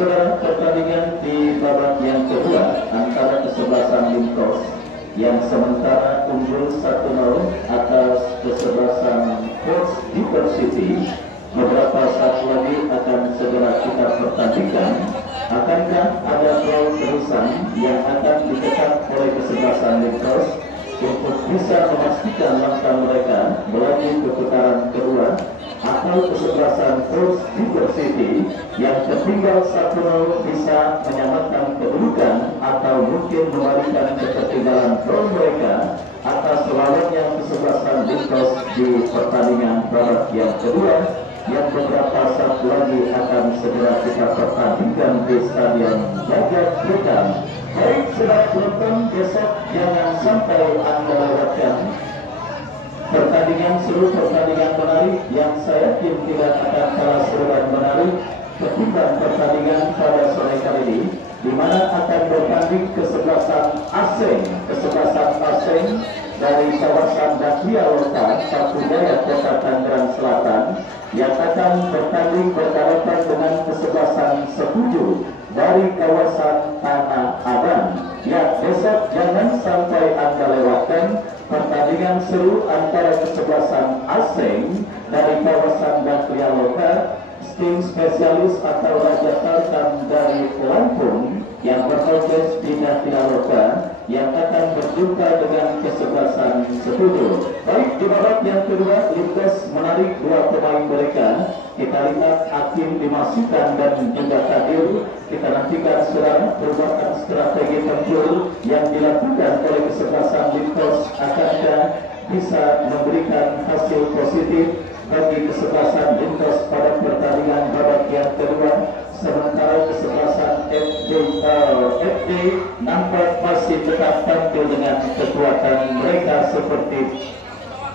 saudara, pertandingan di babak yang kedua antara kesebelasan Limkos yang sementara unggul 1-0 atas kesebelasan Force Diversity. Beberapa saat lagi akan segera kita pertandingkan. Akankah ada gol terusan yang akan ditekan oleh kesebelasan Limkos untuk bisa memastikan langkah mereka melaju ke putaran kedua, atau kesebelasan Force Diversity yang tertinggal 1-0 bisa menyamakan kedudukan atau mungkin membalikan ketertinggalan gol mereka atas lawannya kesebelasan Limkos di pertandingan babak yang kedua yang beberapa saat lagi akan segera kita pertandingkan di Stadion Gajah Berkam. Baik, saudara penonton, besok jangan sampai Anda lewatkan pertandingan seluruh pertandingan menarik yang saya yakin tidak akan kalah seru dan menarik ketimbang pertandingan pada sore kali ini, di mana akan bertanding kesebelasan asing dari kawasan Daklia Lokal, Papua, Kota Tangerang Selatan, yang akan bertanding berhadapan dengan kesebelasan Setuju dari kawasan Tanah Abang. Ya, besok jangan sampai Anda lewatkan pertandingan seru antara kesebelasan asing dari kawasan Daklia Lokal, tim spesialis atau Raja Tarkam dari Lampung yang bertugas di Daklia Lokal yang akan berjumpa dengan kesebelasan Setuju. Baik, di babak yang kedua Limkos menarik dua pemain mereka. Kita lihat hakim dimasukkan dan juga hadir. Kita nantikan saudara perbuatan strategi tempur yang dilakukan oleh kesebelasan Limkos akankah bisa memberikan hasil positif bagi kesebelasan Limkos pada pertandingan babak yang kedua, sementara kesebelasan FD nampak masih tetap tampil dengan kekuatan mereka seperti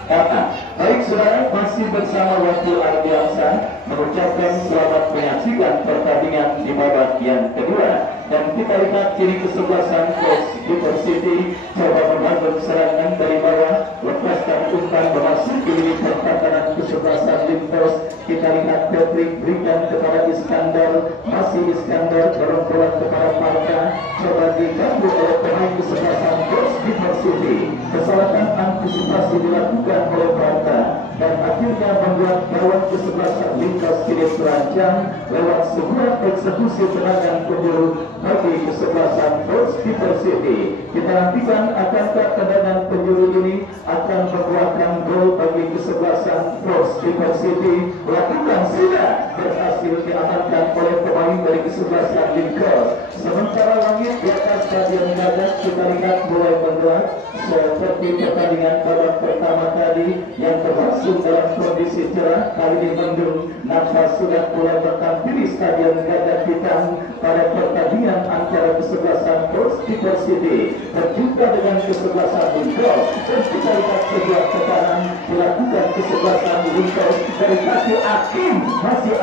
kata. Baik saudara, masih bersama Wakil Ardiansa mengucapkan selamat menyaksikan pertandingan di babak yang kedua. Dan kita lihat kini kesebelasan Force Diversity coba membangun serangan dari bawah, lepaskan umpan memasuki lini pertahanan kesebelasan Limkos. Kita lihat Patrick berikan kepada Iskandar, masih Iskandar dorong bola kepada Parka, coba diganggu oleh pemain kesebelasan Force Diversity. Kesalahan antisipasi dilakukan oleh Parka dan akhirnya membuat gawang kesebelasan Limkos kini terancam lewat sebuah eksekusi serangan penjuru bagi kesebelasan Force Diversity. Kita nantikan akankah tendangan penjuru ini akan membuahkan gol bagi kesebelasan Force Diversity. Lakukan sudah berhasil diamankan oleh pemain dari kesebelasan Limkos. Sementara langit di atas Stadion Gajah kita lihat mulai menggelap seperti pertandingan babak pertama tadi yang berlangsung dalam kondisi cerah. Kali ini mendung, nampak sudah mulai bertampil Stadion Gajah Hitam pada pertandingan antara kesebelasan Force Diversity berjumpa dengan kesebelasan Limkos. Dan kita lihat sebuah tekanan dilakukan kesebelasan Limkos dari kaki Akim, masih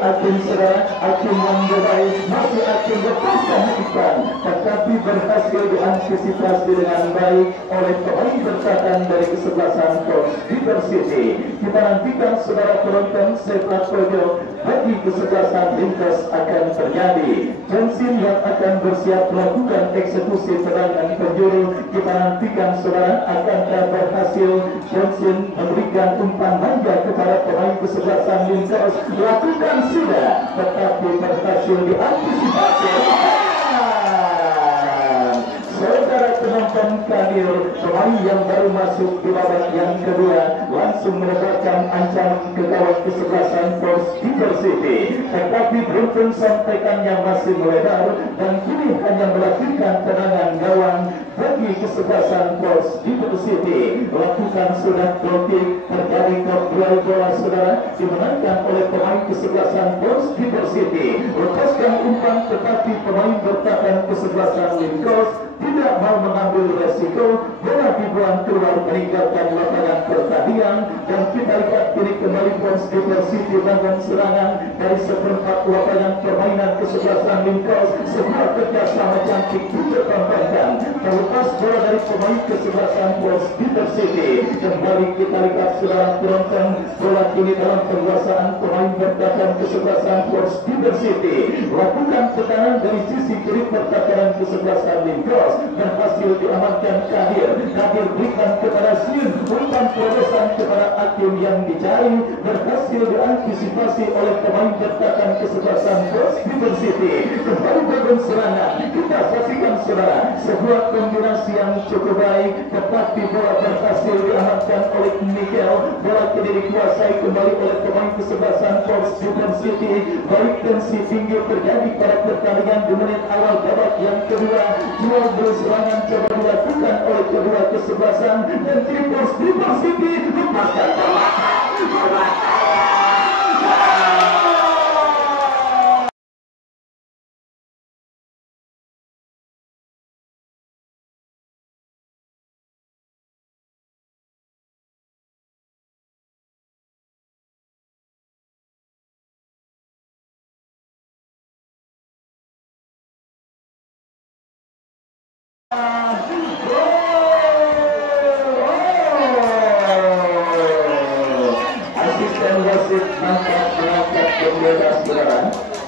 Akim saudara, Akim yang berbaik, masih Akim lepaskan umpan, tetapi berhasil diantisipasi dengan baik oleh pemain bertahan dari kesebelasan Force Diversity. Kita nantikan saudara penonton setelah pojok bagi kesebelasan Limkos akan terjadi. Johnson yang akan bersiap melakukan eksekusi serangan penjuru. Kita nantikan saudara akankah berhasil Johnson memberikan umpan manja kepada pemain kesebelasan Limkos. Lakukan sudah, tetapi berhasil diantisipasi. Saudara penonton kadir, pemain yang baru masuk di babak yang kedua langsung menebarkan ancaman ke gawang kesebelasan Force Diversity, tetapi beruntung sampaikannya masih melebar dan kini hanya melakukan tendangan gawang bagi kesebelasan Force Diversity. Lakukan sudah politik, terjadi duel bola saudara dimenangkan oleh pemain kesebelasan Force Diversity. Lepaskan umpan tetapi pemain bertahan kesebelasan Limkos tidak mau mengambil mengambil resiko, bola dibuang keluar meninggalkan lapangan pertandingan, dan kita lihat kini kembali Portsmouth City bangun serangan dari seperempat lapangan permainan kesebelasan Lincoln. Sebuah kerjasama cantik dipertahankan, terlepas bola dari pemain kesebelasan Portsmouth City. Kembali kita lihat saudara penonton, bola kini dalam penguasaan pemain bertahan kesebelasan Portsmouth City. Lakukan tekanan dari sisi kiri pertahanan kesebelasan Lincoln, berhasil diamankan Kadir. Kadir berikan kepada Sin, umpan terobosan kepada Hakim yang dicari, berhasil diantisipasi oleh pemain bertahan kesebelasan Portsmouth City. Kembali bangun serangan, kita saksikan saudara sebuah kombinasi yang cukup baik, tetapi bola berhasil diamankan oleh Miguel. Bola kini dikuasai kembali oleh pemain kesebelasan Portsmouth City. Baik tensi tinggi terjadi pada pertandingan di menit awal babak yang kedua. Jual beli serangan coba dilakukan oleh kedua kesebelasan, dan tim Portsmouth City lepaskan bola. Asisten wasit nampak mengangkat bendera saudara,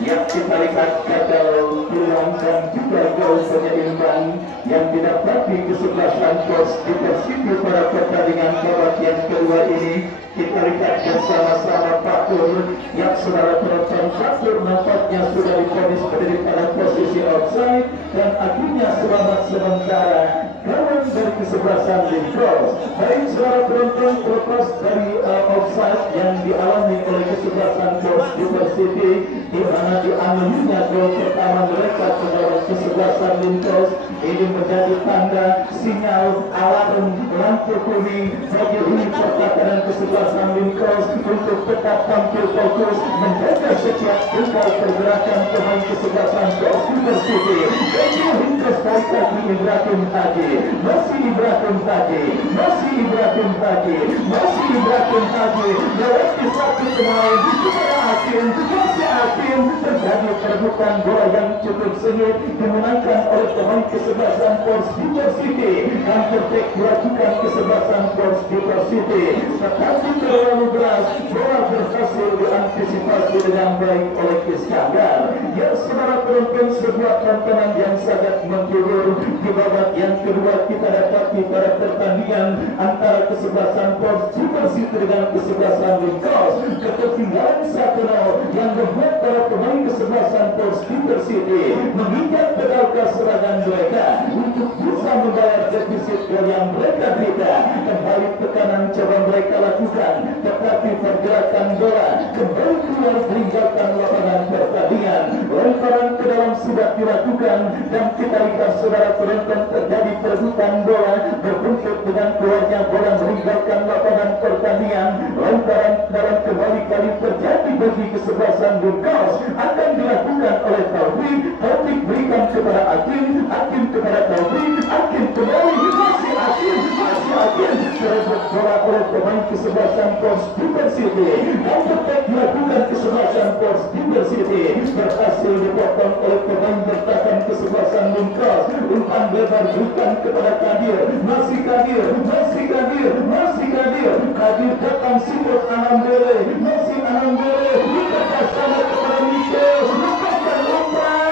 yang kita lihat gagal peluang dan juga gol penyeimbang yang didapati kesebelasan Portsmouth City pada pertandingan babak yang kedua ini. Kita lihat bersama-sama Fatur, yang saudara penonton, Fatur nampaknya sudah diponis berdiri pada posisi offside, dan akhirnya selamat sementara kawan dari kesebelasan Lincoln. Baik saudara penonton, terlepas dari offside yang dialami oleh kesebelasan Portsmouth City, di mana diambilnya gol pertama mereka ke dalam kesebelasan Lincoln, ini menjadi tanda sinyal alarm lampu kuning bagi unit pertahanan kesebelasan Lincoln untuk tetap tampil fokus menjaga setiap tinggal pergerakan pemain kesebelasan Portsmouth City. Jadi Lincoln tarik lagi Ibrahim Haji, masih Ibrahim Haji, masih Ibrahim Haji, masih Ibrahim Haji, melewati satu pemain kepada Hakim, masih Hakim. Terjadi perebutan bola yang cukup sengit dimenangkan oleh pemain kesebelasan Portsmouth City, dan perfect dilakukan kesebelasan Portsmouth City, tetapi terlalu beras bola berhasil diantisipasi dengan baik oleh Iskandar. Ya saudara penonton, sebuah tontonan yang sangat menghibur di babak yang kedua kita dapati pada pertandingan antara kesebelasan Portsmouth City dengan kesebelasan Lincoln. Ketertinggalan 1-0 yang membuat para pemain kesebelasan Portsmouth City menginjak pedal serangan mereka untuk bisa membayar defisit gol yang mereka derita. Kembali tekanan coba mereka lakukan, tetapi pergerakan bola kembali keluar meninggalkan lapangan pertandingan. Lemparan ke dalam sudah dilakukan, dan kita lihat saudara penonton, terjadi perebutan bola berbuntut dengan keluarnya bola meninggalkan lapangan pertandingan. Lemparan dalam kembali kali terjadi bagi kesebelasan Lincoln akan dilakukan oleh Taufik. Taufik berikan kepada Hakim, Hakim kepada Taufik, Hakim kembali, masih Hakim, masih Hakim. Terebut bola oleh pemain kesebelasan Portsmouth City, dan tetap dilakukan kesebelasan Portsmouth City, berhasil dipotong oleh pemain bertahan kesebelasan Lincoln. Umpan lebar berikan kepada Kadir, masih Kadir, masih Kadir, masih Kadir. Kadir datang siput Anambele, masih Anambele, dikasih sama kepada Mikel, lepaskan umpan.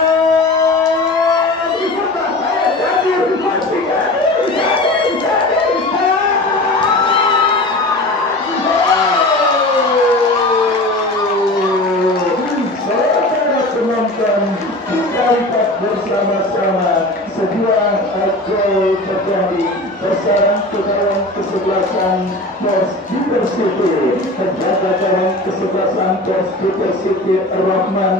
Kadir, masih Kadir, Kadir, Kadir. Saudara penonton, kita lihat bersama-sama sebuah gol terjadi bersarang ke dalam kesebelasan Portsmouth City. Penjaga gawang kesebelasan Portsmouth City, Rahman.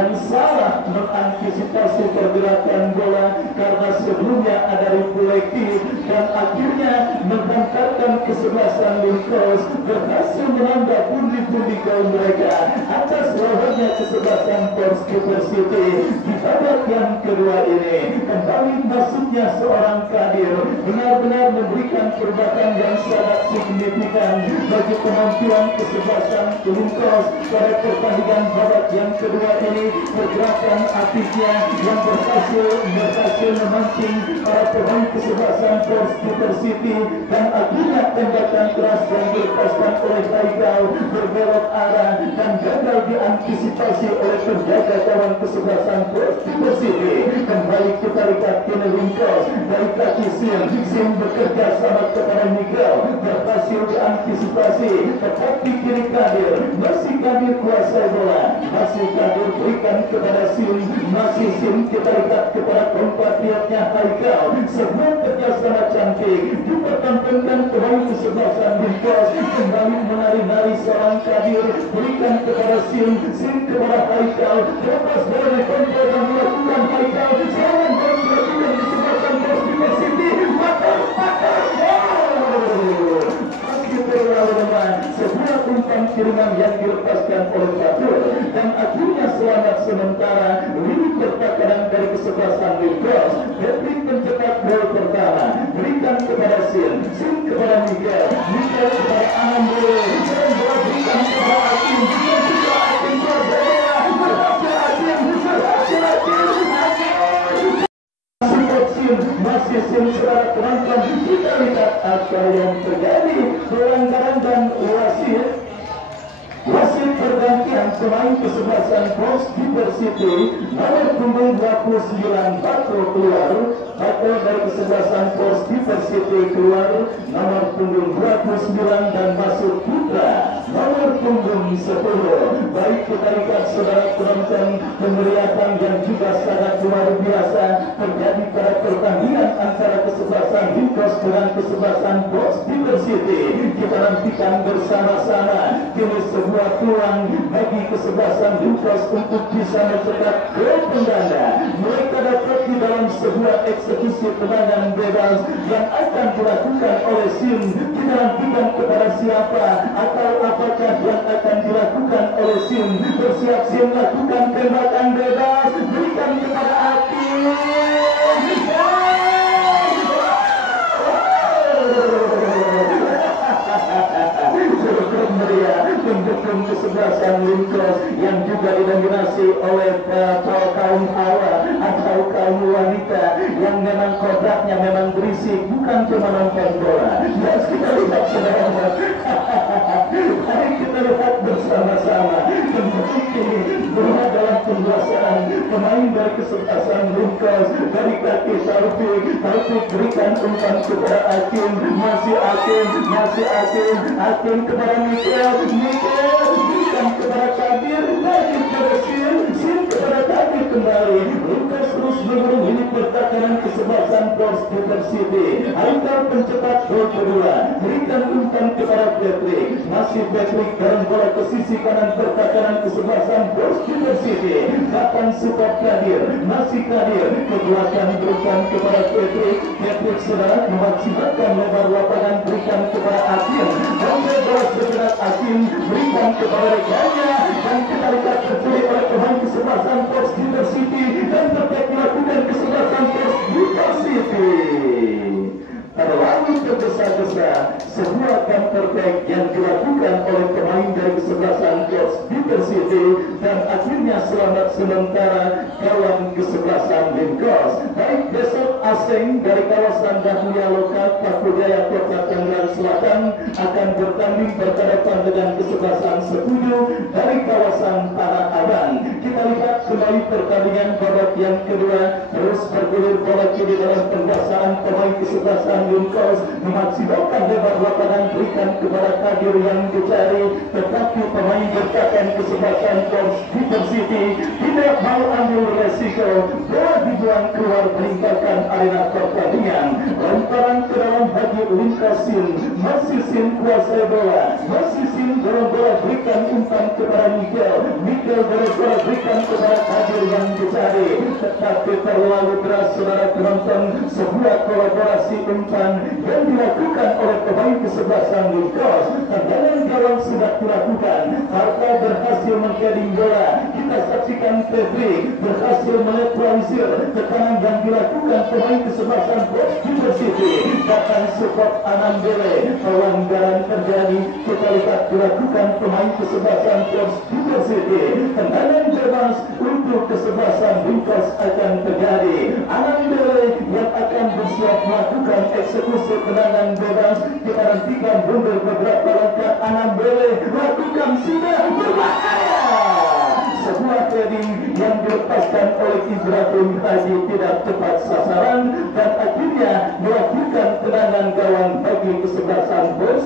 yang salah mengantisipasi pergerakan bola karena sebelumnya ada reflektif dan akhirnya menghantarkan kesebelasan Linkos berhasil menambah pundi-pundi gol mereka atas lawannya kesebelasan Portskeeper City. Di babak yang kedua ini kembali masuknya seorang Kadir benar-benar memberikan perubahan yang sangat signifikan bagi penampilan kesebelasan Linkos pada pertandingan babak yang kedua ini. Pergerakan aktifnya yang berhasil memancing para pemain kesebelasan Portskeeper City dan akhirnya tembakan keras yang dilepaskan oleh Haikal berbelok arah dan gagal diantisipasi oleh penjaga gawang kesebelasan Portskeeper City. Kembali kita lihat kini Linkos dari kaki Sim bekerja sama kepada Miguel berhasil diantisipasi tetapi kiri Kadir masih Kadir kuasai bola, masih Kadir berikan kepada Sim, masih Sim kita lihat kepada kompatriotnya Haikal. Sebuah kerjasama cantik dipertampilkan pemain kesebelasan Linkos kembali menari-nari seorang Kadir berikan kepada Sim kepada Haikal lepas dari kontrol yang dilakukan Haikal serangan gol dilakukan kesebelasan Portskeeper City maka masih terlalu lemah sebuah umpan kiriman yang dilepaskan oleh Fatur dan akhirnya selamat sementara lini pertahanan dari kesebelasan Linkos. Patrick mencetak gol pertama berikan kepada Sim kepada Miguel kepada Anandro dan bola berikan kepada Akim dan juga Akim masih Sim secara penonton kita lihat apa yang terjadi pelanggaran dan wasit pergantian pemain kesebelasan Portskeeper City nomor punggung 29 Bako keluar, Bako dari kesebelasan Portskeeper City keluar nomor punggung 29 dan masuk Putra nomor punggung 10. Baik kita lihat saudara penonton kemeriahan yang juga sangat luar biasa terjadi pada pertandingan antara kesebelasan Linkos dengan kesebelasan Portskeeper City. Kita nantikan bersama-sama kini sebuah peluang bagi kesebelasan Linkos untuk bisa mencetak gol pendanda. Mereka dapat di dalam sebuah eksekusi tendangan bebas yang akan dilakukan oleh Sim. Kita nantikan kepada siapa atau apakah yang akan dilakukan oleh Sim. Bersiap Sim lakukan tembakan bebas berikan kepada Akim. Pendukung kesebelasan Linkos yang juga didominasi oleh kaum hawa atau kaum wanita yang memang kodratnya memang berisik bukan cuma nonton bola. Ya kita lihat saudara. Mari kita lihat bersama-sama kembali ini bola dalam penguasaan pemain dari kesebelasan Linkos dari kaki Taufik berikan umpan kepada Akim masih Akim kepada Miguel berikan kepada Kadir lagi kepada Sim kepada Kadir kembali Linkos terus menurun ini pertahanan kesebelasan Portskeeper City. Haikal pencetak gol kedua berikan umpan kepada Patrick masih Patrick dalam bola ke sisi kanan pertahanan kesebelasan Portskeeper City. Kapan support Kadir masih Kadir ke belakang berikan kepada Patrick saudara memaksimalkan lebar lapangan berikan kepada Akim dan bola bergerak Akim berikan kepada rekannya dan kita lihat terpilih oleh pemain kesebelasan Portskeeper City dan tetap melakukan kesebelasan Portskeeper City. Terlalu tergesa-gesa sebuah counter attack yang dilakukan oleh pemain dari kesebelasan Portskeeper City dan akhirnya selamat sementara kawan kesebelasan Linkos. Baik besok asing dari kawasan Dahlia Lokal Pakujaya Kota Tangerang Selatan akan bertanding berhadapan dengan kesebelasan Setuju dari kawasan Tanah Abang. Kita lihat kembali pertandingan babak yang kedua terus bergulir bola kiri dalam penguasaan pemain kesebelasan Linkos memaksimalkan lebar lapangan berikan kepada Kadir yang dicari tetapi pemain bertahan kesebelasan Portskeeper City tidak mau ambil resiko bola dibuang keluar meninggalkan arena pertandingan. Lemparan ke dalam bagi Linkos masih Sim kuasai bola masih Sim dorong bola berikan umpan kepada Miguel dorong bola berikan kepada hadir yang dicari, tetapi terlalu keras saudara penonton. Sebuah kolaborasi umpan yang dilakukan oleh pemain kesebelasan Lukas. Tendangan gawang sudah dilakukan, Harta berhasil mengheading bola. Kita saksikan Febri berhasil menetralisir tekanan yang dilakukan pemain kesebelasan Bos City. Datang support Anambele, pelanggaran terjadi. Kita lihat dilakukan pemain kesebelasan Bos City. Tendangan bebas untuk kesebelasan Lukas akan terjadi. Anambele yang akan bersiap melakukan eksekusi tendangan bebas. Kita nantikan mundur beberapa langkah. Anambele lakukan sudah berbahaya. Sebuah heading yang dilepaskan oleh Ibrahim Haji tidak tepat sasaran dan akhirnya melakukan tendangan gawang bagi kesebelasan Bos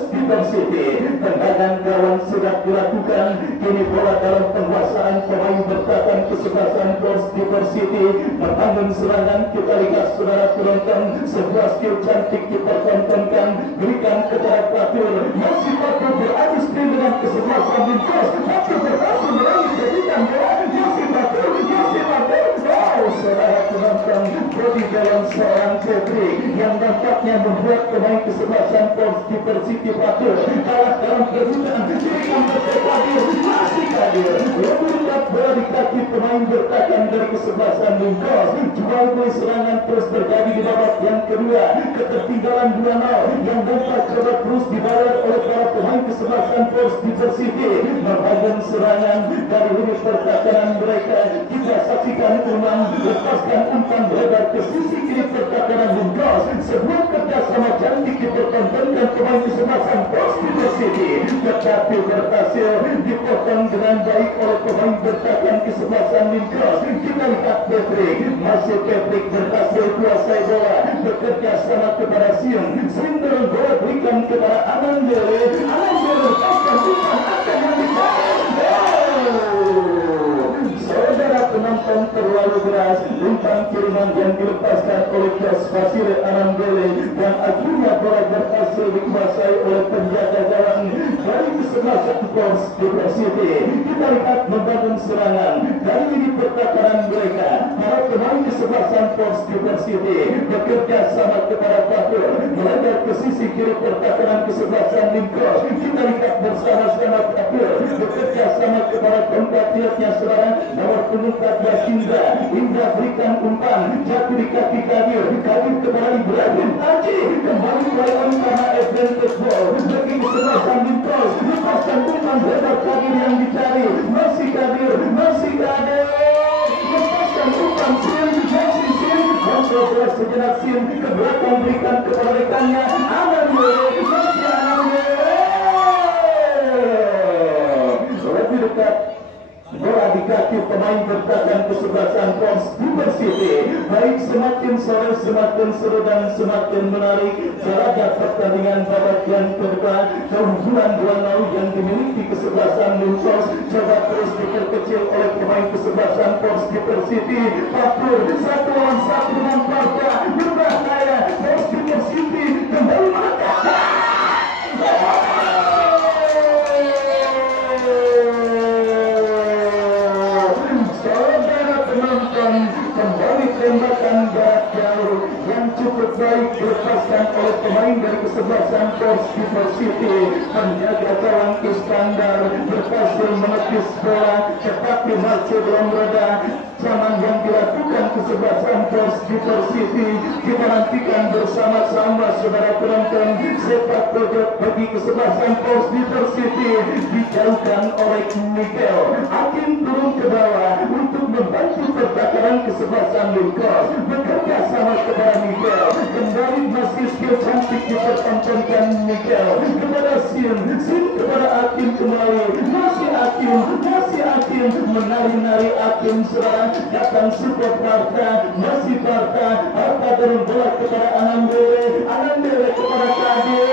City. Tendangan gawang sudah dilakukan. Kini bola dalam penguasaan pemain bertahan kesebelasan Bos City. Membangun serangan. Kita lihat saudara penonton, sebuah skill cantik dipertontonkan. Berikan kepada Fatur. Masih Fatur beradu sprint dengan kesebelasan Bos. Fatur berhasil meraih jadikan bola. Masih Fatur. Wow, saudara penonton, bodi dalam seorang Febri yang dampaknya membuat pemain kesebelasan Bos City Fatur kalah dalam kejutan. Berikan kepada Fatur. Masih hadir. Leburan bola di kaki pemain bertahan dari kesebelasan Lukas. Jual beli serangan terus terjadi di babak yang kedua. Ketertinggalan 2-0 yang dapat coba terus dibalas oleh para pemain kesebelasan Bos City. Membangun serangan dari lini pertahanan mereka. Kita saksikan Umang lepaskan umpan lebar ke sisi kiri pertahanan Lukas. Sebuah kerjasama cantik dipertontonkan pemain kesebelasan Bos City, tetapi berhasil dipotong dengan baik oleh pemain bertahan kesebelasan Lukas. Kita lihat Patrick, masih Patrick berhasil kuasai bola, bekerja sama kepada Sim dorong bola berikan kepada Anandele. Anandele lepaskan umpan akan yang dicari. Saudara penonton, terlalu keras umpan kiriman yang dilepaskan oleh Kios Fasile Anambele dan akhirnya bola berhasil dikuasai oleh penjaga gawang dari kesebelasan Bos City. Kita lihat membangun serangan dari lini pertahanan mereka. Para pemain kesebelasan Bos City bekerja sama kepada Fatur melebar ke sisi kiri pertahanan kesebelasan Lukas. Kita lihat bersama-sama Fatur bekerja sama kepada compatriotnya saudara nomor 14 Indra berikan umpan jatuh di kaki Kadir kepada Ibrahim Haji. Kembali melawan karena advantage ball bagi kesebelasan Lukas. Lepaskan umpan lebar Kadir yang dicari. Masih Kadir lepaskan umpan Sim. Kontrol sejenak Sim ke belakang berikan kepada rekannya Anandele. Masih Anandele lebih dekat. Bola di kaki pemain bertahan kesebelasan Bos City. Baik, semakin sore semakin seru dan semakin menarik jalannya pertandingan babak yang kedua. Keunggulan 2-0 yang dimiliki kesebelasan Lukas coba terus diperkecil oleh pemain kesebelasan Bos City. Fatur 1 lawan 1 dengan Parta berbahaya. Bos City kembali meledak. Kembali tembakan jarak jauh yang cukup baik dilepaskan oleh pemain dari kesebelasan Bos City. Penjaga gawang Iskandar berhasil menepis bola, tetapi masih belum reda zaman yang dilakukan kesebelasan Bos City. Kita nantikan bersama-sama saudara penonton. Sepak pojok bagi kesebelasan Bos City dijauhkan oleh Mikel. Akin turun ke bawah untuk membantu pertahanan kesebelasan Lukas. Bekerja sama kepada Mikel. Kembali masih skill cantik dipertontonkan Mikel kepada Sim kepada Akin kembali. Masih Akin menari-nari Akin serang. Datang support Parta. Masih Parta turun bola kepada Anandele kepada Kadir.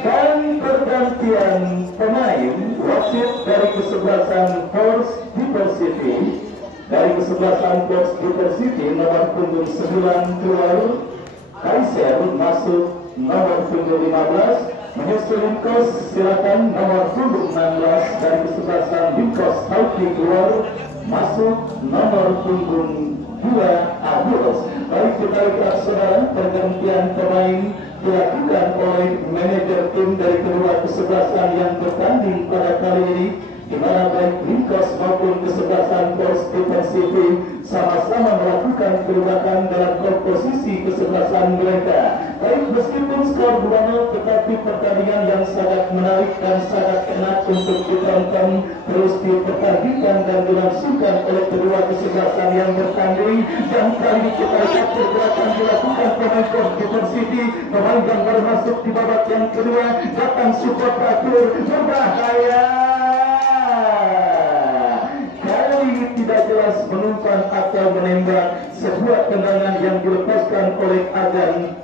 Dan pergantian pemain wasit dari kesebelasan Bos City. Dari kesebelasan Bos City nomor punggung 9 keluar. Kaiser masuk nomor punggung 15. Menyusul Linkos, silakan nomor punggung 16 dari kesebelasan Linkos Tauki keluar, masuk nomor punggung 2 Abdul. Baik, kita lihat saudara, pergantian pemain dilakukan oleh manajer tim dari kedua kesebelasan yang bertanding pada kali ini, di mana baik Linkos maupun kesebelasan Pors Persiti sama-sama melakukan perubahan dalam komposisi kesebelasan mereka. Baik, meskipun skor 2-0, tetapi pertandingan yang sangat menarik dan sangat enak untuk ditonton terus dipertandingkan dan dilangsungkan oleh kedua kesebelasan yang bertanding. Dan kali ini kita lihat pergerakan dilakukan pemain Pors Persiti, pemain yang baru masuk di babak yang kedua, datang support atur berbahaya. Tidak jelas menumpan atau menembak, sebuah tendangan yang dilepaskan oleh Adan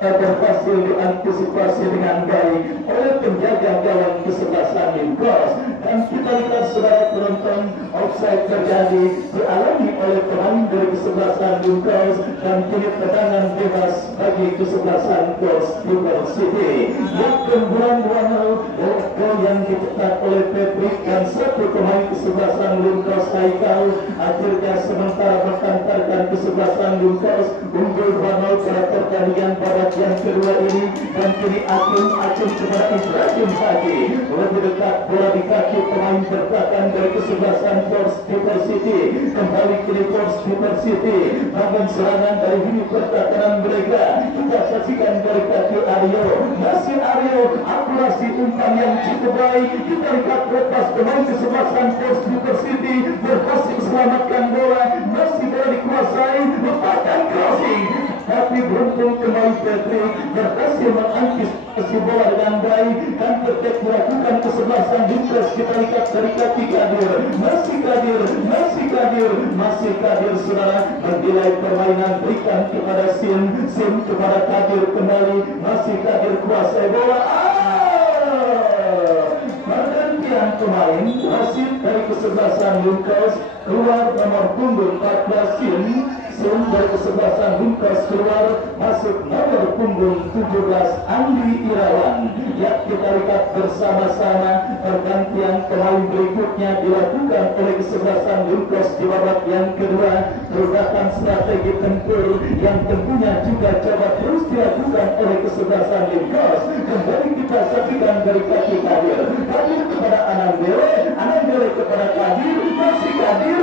berhasil diantisipasi dengan baik oleh penjaga gawang kesebelasan Linkos. Dan kita lihat saudara penonton, offside terjadi dialami oleh pemain dari kesebelasan Linkos dan kini tendangan bebas bagi kesebelasan Pors Persiti. Yang keunggulan 2-0 gol yang dicetak oleh Patrick dan satu pemain kesebelasan Linkos Haikal akhirnya sementara mengantarkan kesebelasan Linkos unggul 2-0 pada pertandingan pada yang kedua ini. Dan kini acung kepada Ibrahim Hadi, lebih dekat bola di kaki pemain bertahan dari kesebelasan Pors Persiti. Kembali kini Pors Persiti bangun serangan dari hini pertahanan mereka. Kita saksikan dari kaki Aryo, masih Aryo, akurasi umpan yang cukup baik. Kita lihat lepas pemain kesebelasan Pors Persiti berhasil selamatkan bola, masih bola dikuasai, lepaskan crossing, tapi beruntung kembali Patrick berhasil mengantisipasi bola dengan baik dan tetap melakukan kesebelasan Linkos. Kita lihat dari kaki Kadir, masih Kadir saudara, menilai permainan, berikan kepada Sim kepada Kadir kembali, masih Kadir kuasai bola. Pergantian pemain, wasit dari kesebelasan Linkos keluar nomor punggung 14 Sim dari kesebelasan Linkos keluar, masuk nomor punggung 17 Andi Irawan. Ya, kita lihat bersama-sama pergantian pemain berikutnya dilakukan oleh kesebelasan Linkos di babak yang kedua. Perubahan strategi tempur yang tentunya juga coba terus dilakukan oleh kesebelasan Linkos. Kembali kita saksikan dari kaki Kadir kepada Anandele kepada Kadir, masih Kadir,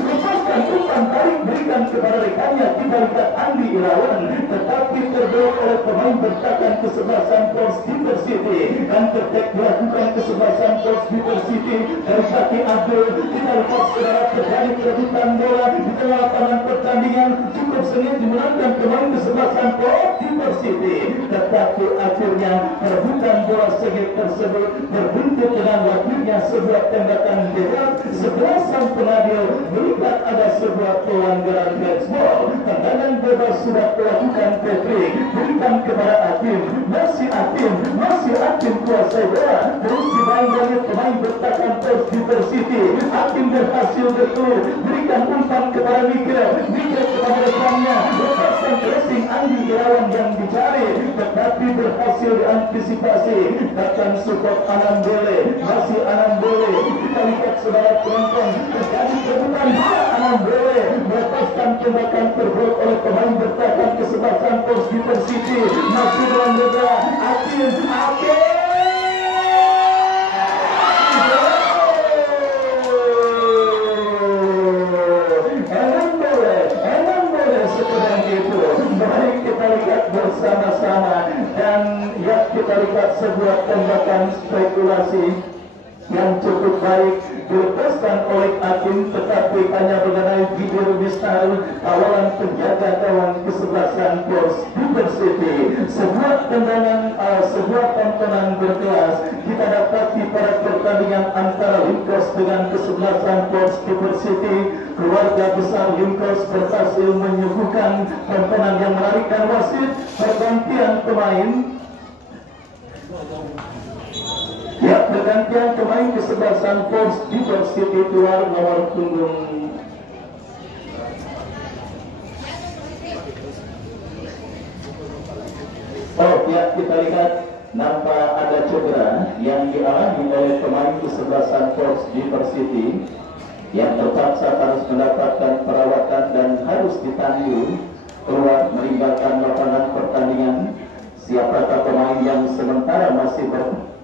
lepaskan umpan tarik, berikan kepada rekannya. Kita lihat Andi Irawan, tetapi terblok oleh pemain bertahan kesebelasan Pors Persiti dan tetap dilakukan kesebelasan Pors Persiti dari kaki Abdul. Kita lihat saudara, terjadi perebutan bola di tengah lapangan pertandingan, cukup sengit dimenangkan pemain kesebelasan Pors Persiti, tetapi akhirnya perebutan bola sengit tersebut berbuntut dengan lahirnya sebuah tembakan bebas. Sebelah sang pengadil melihat ada sebuah pelanggaran handsball. Tendangan bebas sudah dilakukan Patrick, berikan kepada Atim, masih Atim kuasai bola, terus dimain dari pemain bertahan Pors Persiti. Atim berhasil betul, berikan umpan kepada Miguel kepada rekannya, lepaskan pressing Andi Irawan yang dicari, tetapi berhasil diantisipasi. Datang support Anandele, masih Anandele. Kita lihat saudara penonton, terjadi kebutuhan bola. Anandele melepaskan tembakan terblok oleh pemain bertahan kesebelasan Pors Persiti. Masih dalam bola Atin. Mari kita lihat bersama-sama, dan ya, kita lihat sebuah tembakan spekulasi yang cukup baik dilepaskan oleh Akim, tetapi hanya mengenai video besar awalan penjaga gawang kesebelasan Pors Persiti. Sebuah tendangan, sebuah tontonan berkelas kita dapati pada pertandingan antara Linkos dengan kesebelasan Pors Persiti. Keluarga besar Linkos berhasil menyuguhkan tontonan yang menarik dan wasit pergantian pemain. Ya, pergantian pemain kesebelasan Pors Persiti keluar nomor punggung ya, kita lihat cedera yang dialami oleh pemain kesebelasan Force Diversity yang terpaksa harus mendapatkan perawatan dan harus ditandu keluar meninggalkan lapangan pertandingan. Siapakah pemain yang sementara masih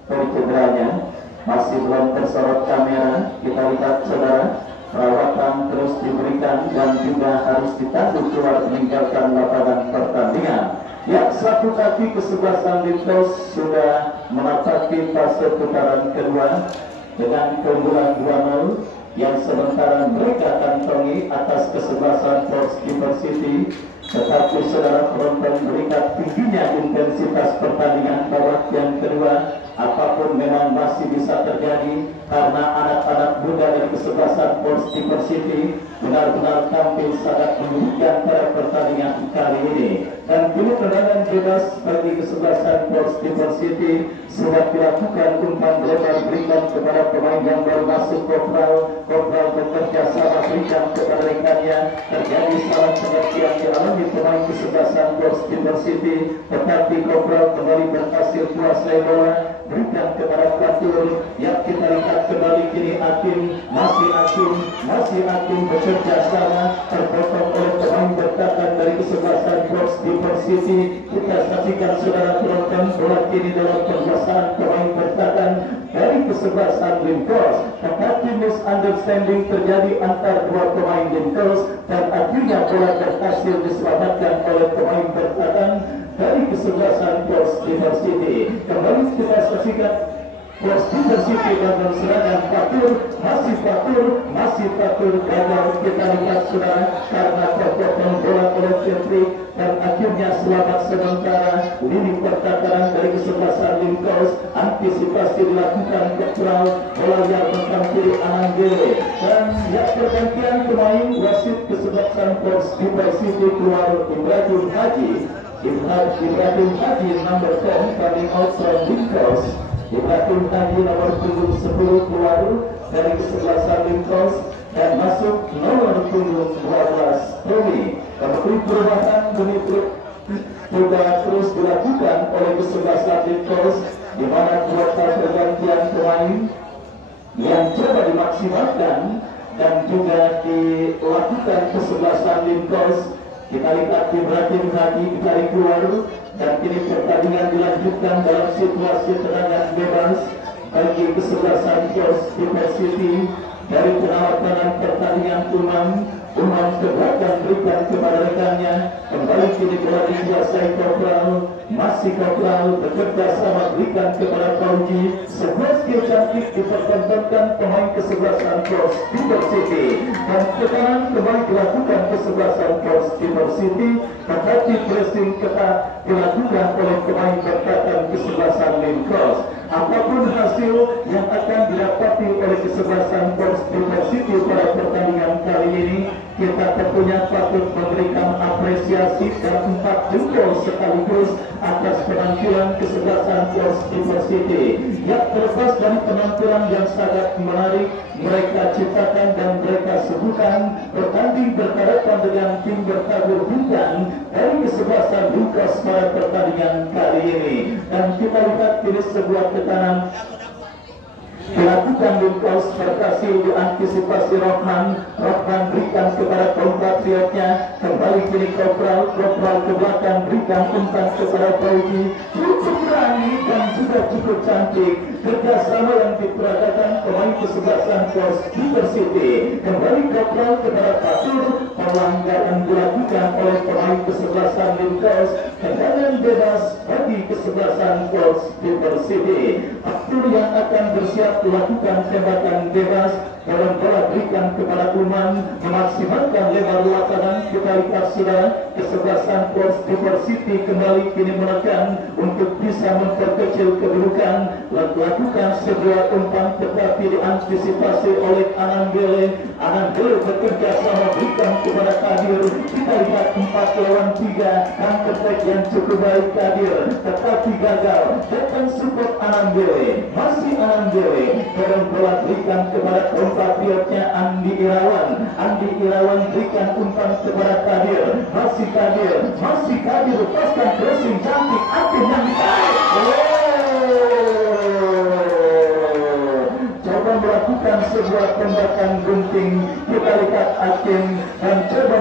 bercederanya, masih belum tersorot kamera? Kita lihat saudara, perawatan terus diberikan dan juga harus ditandu keluar meninggalkan lapangan pertandingan. Ya, satu kaki kesebelasan Lintos sudah menapaki fase putaran kedua dengan keunggulan 2-0 yang sementara mereka kantongi atas kesebelasan Force Diversity. Tetapi saudara penonton, melihat tingginya intensitas pertandingan babak yang kedua, apapun memang masih bisa terjadi karena anak-anak muda dari kesebelasan Force Diversity benar-benar tampil sangat menunjukkan pada pertandingan kali ini. Dan kini tendangan bebas bagi kesebelasan Force Diversity sudah dilakukan, umpan lebar berikan kepada pemain yang baru masuk. Kopral bekerja sama berikan kepada rekannya. Terjadi salah pengertian di alami pemain kesebelasan Force Diversity, tetapi Kopral kembali berhasil kuasai bola, berikan kepada Fatur. Yang kita lihat kembali kini Akim bekerja sama, terpotong oleh pemain bertahan dari kesebelasan Force Diversity. Kita saksikan saudara penonton, bola kini dalam penguasaan pemain bertahan dari kesebelasan Lintos, tetapi misunderstanding terjadi antar dua pemain Lintos dan akhirnya bola berhasil diselamatkan oleh pemain bertahan dari kesebelasan Force Diversity. Kembali kita saksikan Force Diversity dalam serangan. Masih Fatur gagal. Kita lihat saudara karena terpotong bola oleh Jeffrey dan akhirnya selamat sementara. Lini pertahanan dari kesebelasan Lintos, antisipasi dilakukan Kopral, bola yang menghampiri Ananggere dan yang pergantian pemain wasit kesebelasan Force Diversity keluar Ibrahim Haji number 10 coming out from Lintos. Ibrahim Haji nomor 10 keluar dari kesebelasan Lintos dan masuk nomor 12 Tommy. Kemudian perubahan sudah terus dilakukan oleh kesebelasan Lintos, di mana kuota pergantian pemain yang coba dimaksimalkan dan juga dilakukan kesebelasan Lintos. Kita lihat Ibrahim Haji ditarik keluar dan kini pertandingan dilanjutkan dalam situasi tendangan bebas bagi kesebelasan Force Diversity. Dari penawatan pertandingan Umam ke belakang berikan kepada rekannya. Kembali kini bola dikuasai Kopral. Masih Kopral bekerja sama berikan kepada Fauji. Sebuah skill cantik dipertontonkan pemain kesebelasan Force Diversity. Dan tekanan kembali dilakukan kesebelasan Force Diversity, tetapi pressing ketat dilakukan oleh pemain bertahan kesebelasan Lintos. Apapun hasil yang akan didapati oleh kesebelasan Force Diversity pada pertandingan kali ini, kita tentunya patut memberikan apresiasi dan 4 jempol sekaligus atas penampilan kesebelasan Force Diversity. Yang terlepas dari penampilan yang sangat menarik mereka ciptakan dan mereka sebutkan, bertanding berhadapan dengan tim bertabur bintang dari kesebelasan Lintos pada pertandingan kali ini. Dan kita lihat ini sebuah tekanan dilakukan Lintos, berhasil diantisipasi Rohman berikan kepada kompatriotnya. Kembali kini Kopral ke belakang berikan umpan kepada Fauji. Cukup berani dan juga cukup cantik kerjasama yang diperagakan pemain kesebelasan Force Diversity. Kembali Kopral kepada Fatur, pelanggaran dilakukan oleh pemain kesebelasan Lintos. Tendangan bebas bagi kesebelasan Force Diversity. Fatur yang akan bersiap melakukan tembakan bebas. Dalam bola berikan kepada Umam, memaksimalkan lebar lapangan. Kita lihat saudara, kesebelasan Force Diversity kembali kini menekan untuk bisa memperkecil kedudukan. Lakukan sebuah umpan tetapi diantisipasi oleh Ananggere. Ananggere bekerja sama berikan kepada Kadir. Kita lihat 4 lawan 3, angkat yang cukup baik Kadir, tetapi gagal. Datang support Ananggere, masih Ananggere. Dalam bola berikan kepada kompatriotnya Andi Irawan berikan umpan kepada Kadir. Masih Kadir lepaskan pressing cantik, akhirnya ditarik. sebuah tembakan gunting. Kita lihat hakim dan coba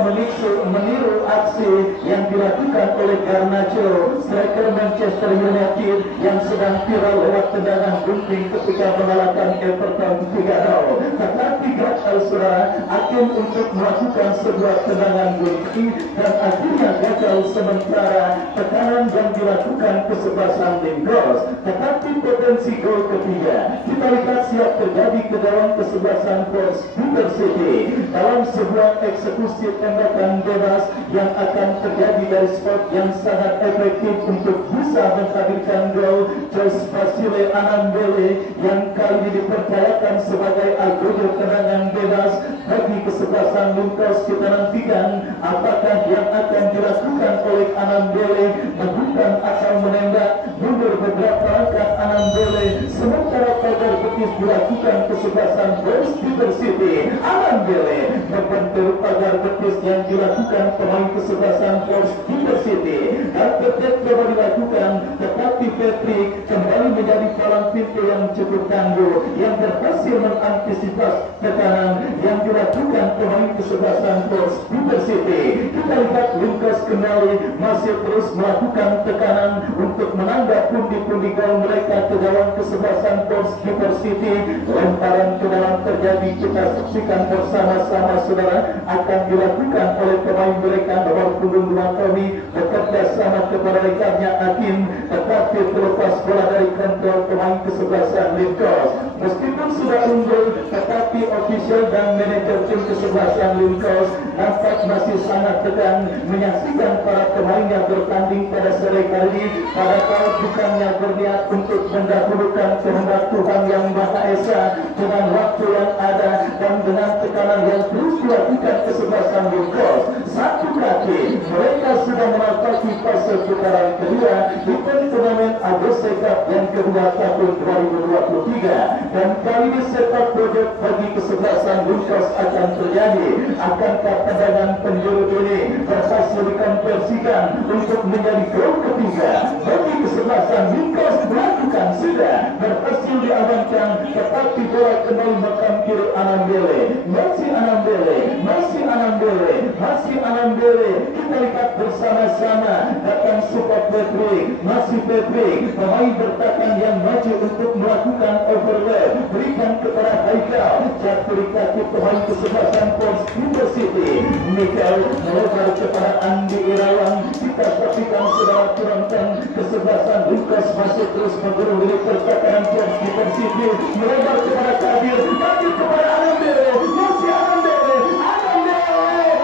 meniru aksi yang dilakukan oleh Garnacho, striker Manchester United yang sedang viral lewat tendangan gunting ketika mengalahkan Everton 3-0. Tetapi gagal saudara hakim untuk melakukan sebuah tendangan gunting dan akhirnya gagal sementara tekanan yang dilakukan kesebelasan Lingkos. Tetapi potensi gol ketiga kita lihat siap terjadi ke dalam kesebelasan Portsmouth City dalam sebuah eksekusi tembakan bebas yang akan terjadi dari spot yang sangat efektif untuk bisa menghadirkan gol. Jos Basile Anambele yang kali ini dipercayakan sebagai algojo tendangan bebas bagi kesebelasan Lingkos. Kita nantikan apakah yang akan dilakukan oleh Anambele, bukan asal menembak, mundur beberapa langkah Anambele sementara pagar betis dilakukan kesebelasan Portsmouth City. Anambele membentur pagar betis yang dilakukan pemain kesebelasan Portsmouth City dan tetap coba dilakukan, tetapi Patrick kembali menjadi palang pintu yang cukup tangguh yang berhasil mengantisipasi tekanan yang dilakukan pemain kesebelasan Portsmouth City. Kita lihat Lingkos kembali masih terus melakukan tekanan untuk menambah pundi-pundi gol mereka ke dalam kesebelasan Portsmouth City. Lemparan ke dalam terjadi, kita saksikan bersama-sama saudara, akan dilakukan oleh pemain mereka nomor punggung 2 Tommy bekerja sama kepada rekannya Akin, tetapi terlepas bola dari kontrol pemain kesebelasan Lingkos. Meskipun sudah unggul, tetapi ofisial dan manajer tim kesebelasan Lingkos nampak masih sangat tegang menyaksikan para pemainnya bertanding pada sore kali ini, padahal bukannya berniat untuk mendahulukan kehendak Tuhan yang Maha Esa dengan waktu yang ada dan dengan tekanan yang terus dilakukan kesebelasan Lingkos. Satu kaki mereka sudah menapaki fase putaran kedua di turnamen AFC Cup yang kedua tahun 2023 dan kali ini sepak project bagi kesebelasan Lingkos akan terjadi. Akankah tendangan penjuru ini berhasil dikonversikan untuk menjadi gol ketiga bagi kesebelasan Lingkos? Melakukan sudah berhasil diamankan, tetapi bola kembali makam kiri Anambele. Masih Anambele, masih Anambele, masih Anambele. Kita lihat bersama-sama datang support Patrick, masih Patrick, pemain bertahan yang maju untuk melakukan overlap, berikan kepada Haikal, jatuh kaki pemain kesebelasan Portsmouth City. Mikael melebar kepada Andi Irawan. Kita saksikan saudara penonton kesebelasan Lingkos masih terus menggurung dari percakapan Portsmouth City, melebar kepada Kadir, Kadir kepada Anambele, masih Anambele, Anambele,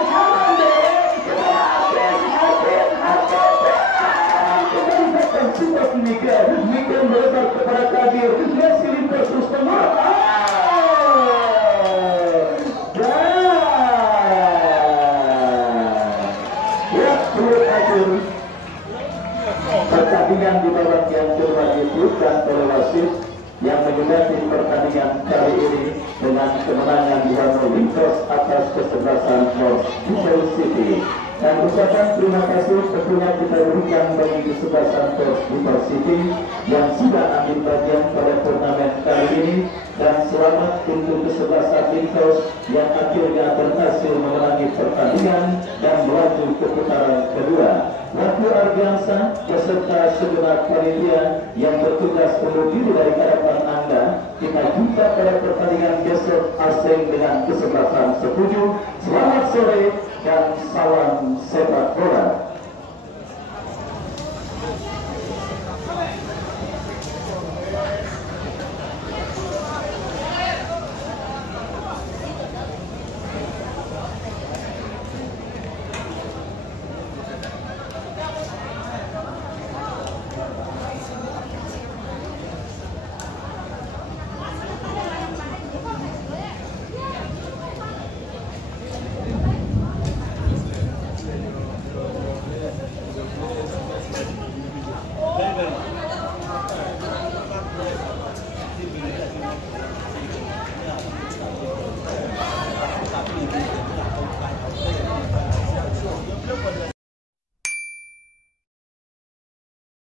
Anambele, Super Mikael, Mikael melebar kepada Kadir, masih Lingkos terus menggurung. Pertandingan di babak yang kedua diputuskan oleh wasit yang menyudahi pertandingan kali ini dengan kemenangan Diano Lingkos atas kesebelasan Portsmouth City. Dan ucapan terima kasih tentunya kita berikan bagi kesebelasan Portsmouth City yang sudah ambil bagian pada turnamen kali ini, dan selamat untuk kesebelasan Lingkos yang akhirnya berhasil memenangi pertandingan dan melaju ke putaran kedua. Ratu Ardiansa beserta segenap panitia yang bertugas undur diri dari hadapan Anda. Kita jumpa pada pertandingan besok asing dengan kesebelasan setuju. Selamat sore dan salam sepak bola.